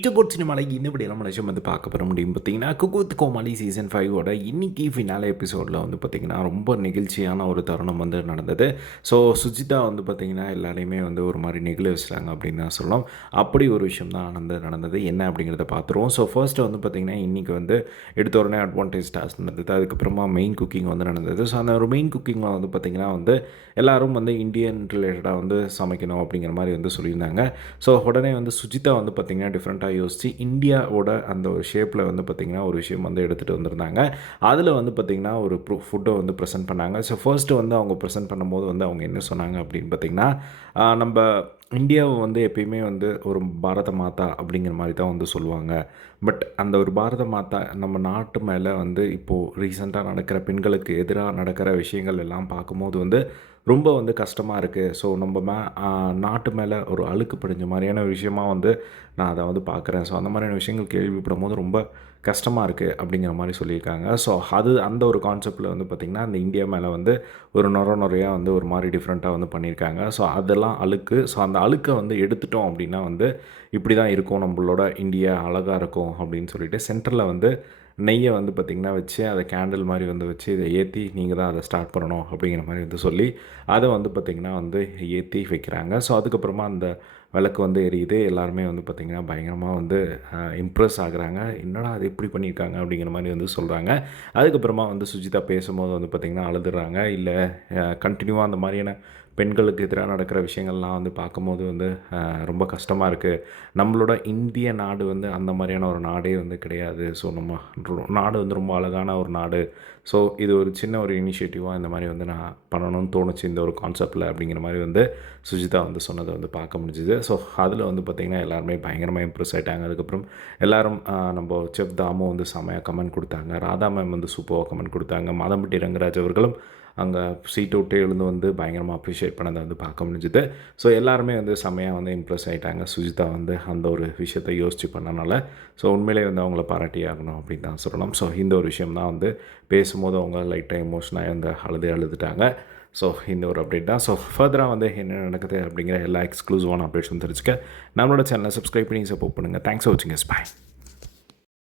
பிச்சபோட் சினிமாலைக்கு இந்த படி நம்ம நிமிஷம் வந்து பார்க்க போகிற முடியும் பார்த்தீங்கன்னா குக்குத் கோமாளி சீசன் ஃபைவோட இன்னைக்கு ஃபினாலே எபிசோடில் வந்து பார்த்திங்கன்னா ரொம்ப நெகிழ்ச்சியான ஒரு தருணம் வந்து நடந்தது. ஸோ சுஜிதா வந்து பார்த்திங்கன்னா எல்லாரையுமே வந்து ஒரு மாதிரி நெகிழ வச்சுட்டாங்க அப்படின்னு தான் சொல்லலாம் அப்படி ஒரு விஷயம் தான் நடந்து நடந்தது. என்ன அப்படிங்கிறத பார்த்துருவோம். ஸோ ஃபர்ஸ்ட்டு வந்து பார்த்திங்கன்னா இன்றைக்கி வந்து எடுத்த உடனே அட்வான்டேஜ் டாஸ்க் நடந்தது. அதுக்கப்புறமா மெயின் குக்கிங் வந்து நடந்தது. ஸோ அந்த ஒரு மெயின் குக்கிங்கில் வந்து பார்த்திங்கன்னா வந்து எல்லாரும் வந்து இந்தியன் ரிலேட்டடாக வந்து சமைக்கணும் அப்படிங்கிற மாதிரி வந்து சொல்லியிருந்தாங்க. ஸோ உடனே வந்து சுஜிதா வந்து பார்த்திங்கன்னா டிஃப்ரெண்ட்டாக யோசித்து இந்தியாவோட அந்த ஒரு ஷேப்பில் வந்து பார்த்திங்கன்னா ஒரு விஷயம் வந்து எடுத்துகிட்டு வந்திருந்தாங்க. அதில் வந்து பார்த்திங்கன்னா ஒரு ப்ரூ ஃபுட்டை வந்து ப்ரெசென்ட் பண்ணாங்க. ஸோ ஃபர்ஸ்ட்டு வந்து அவங்க ப்ரெசென்ட் பண்ணும்போது வந்து அவங்க என்ன சொன்னாங்க அப்படின்னு பார்த்திங்கன்னா நம்ம இந்தியாவை வந்து எப்பயுமே வந்து ஒரு பாரத மாதா அப்படிங்கிற மாதிரி தான் வந்து சொல்லுவாங்க. பட் அந்த ஒரு பாரத மாதா நம்ம நாட்டு மேலே வந்து இப்போது ரீசெண்டாக நடக்கிற பெண்களுக்கு எதிராக நடக்கிற விஷயங்கள் எல்லாம் பார்க்கும்போது வந்து ரொம்ப வந்து கஷ்டமாக இருக்குது ஸோ நம்ம மே நாட்டு மேலே ஒரு அழுக்கு படிஞ்ச மாதிரியான விஷயமா வந்து நான் அதை வந்து பார்க்குறேன். ஸோ அந்த மாதிரியான விஷயங்கள் கேள்விப்படும் போது ரொம்ப கஷ்டமாக இருக்குது அப்படிங்கிற மாதிரி சொல்லியிருக்காங்க. ஸோ அது அந்த ஒரு கான்செப்டில் வந்து பார்த்திங்கன்னா அந்த இந்தியா மேலே வந்து ஒரு நொர நுறையாக வந்து ஒரு மாதிரி டிஃப்ரெண்ட்டாக வந்து பண்ணியிருக்காங்க. ஸோ அதெல்லாம் அழுக்கு. ஸோ அந்த அழுக்கை வந்து எடுத்துட்டோம் அப்படின்னா வந்து இப்படி தான் இருக்கும். நம்மளோட இந்தியா அழகாக இருக்கும் அப்படின்னு சொல்லிட்டு சென்டரில் வந்து நெய்யை வந்து பார்த்திங்கன்னா வச்சு அதை கேண்டில் மாதிரி வந்து வச்சு இதை ஏற்றி நீங்கள் தான் அதை ஸ்டார்ட் பண்ணணும் அப்படிங்கிற மாதிரி வந்து சொல்லி அதை வந்து பார்த்திங்கன்னா வந்து ஏற்றி வைக்கிறாங்க. ஸோ அதுக்கப்புறமா அந்த விளக்கு வந்து எரியுது. எல்லாருமே வந்து பார்த்திங்கன்னா பயங்கரமாக வந்து இம்ப்ரெஸ் ஆகுறாங்க. என்னடா அது எப்படி பண்ணியிருக்காங்க அப்படிங்கிற மாதிரி வந்து சொல்கிறாங்க அதுக்கப்புறமா வந்து சுஜிதா பேசும்போது வந்து பார்த்திங்கன்னா அழுதுறாங்க. இல்லை கண்டினியூவாக அந்த மாதிரியான பெண்களுக்கு எதிராக நடக்கிற விஷயங்கள்லாம் வந்து பார்க்கும்போது வந்து ரொம்ப கஷ்டமாக இருக்குது நம்மளோட இந்திய நாடு வந்து அந்த மாதிரியான ஒரு நாடே வந்து கிடையாது. ஸோ நம்ம நாடு வந்து ரொம்ப அழகான ஒரு நாடு. ஸோ இது ஒரு சின்ன ஒரு இனிஷியேட்டிவாக இந்த மாதிரி வந்து நான் பண்ணணும்னு தோணுச்சு. இந்த ஒரு கான்செப்டில் அப்படிங்கிற மாதிரி வந்து சுஜிதா வந்து சொன்னதை வந்து பார்க்க முடிஞ்சுது. ஸோ அதில் வந்து பார்த்திங்கன்னா எல்லாருமே பயங்கரமாக இம்ப்ரெஸ் ஆகிட்டாங்க அதுக்கப்புறம் எல்லாரும் நம்ம செஃப் தாமு வந்து செமையாக கமெண்ட் கொடுத்தாங்க. ராதா மேம் வந்து சூப்பராக கமெண்ட் கொடுத்தாங்க. மதம்பட்டி ரங்கராஜ் அவர்களும் அங்கே சீட்டை விட்டு எழுந்து வந்து பயங்கரமாக அப்ரிஷியேட் பண்ணதை வந்து பார்க்க முடிஞ்சுது. ஸோ எல்லாருமே வந்து செமையாக வந்து இம்ப்ரெஸ் ஆகிட்டாங்க சுஜிதா வந்து அந்த ஒரு விஷயத்தை யோசித்து பண்ணனால. ஸோ உண்மையிலே வந்து அவங்கள பாராட்டி ஆகணும் அப்படின்னு தான் சொல்லணும். ஸோ இந்த ஒரு விஷயம் தான் வந்து பேசும்போது அவங்க லைட்டாக எமோஷனாக வந்து அழுது அழுதுட்டாங்க. ஸோ இந்த ஒரு அப்டேட் தான். ஸோ ஃபர்தராக வந்து என்ன நடக்குது அப்படிங்கிற எல்லா எக்ஸ்க்ளூசிவான அப்டேட்ஸும் தெரிஞ்சுக்க. நம்மளோட சேனலை சப்ஸ்கிரைப் பண்ணி சப்போர்ட் பண்ணுங்கள் தேங்க்ஸ் ஃபார் வாட்சிங் எஸ் பாய்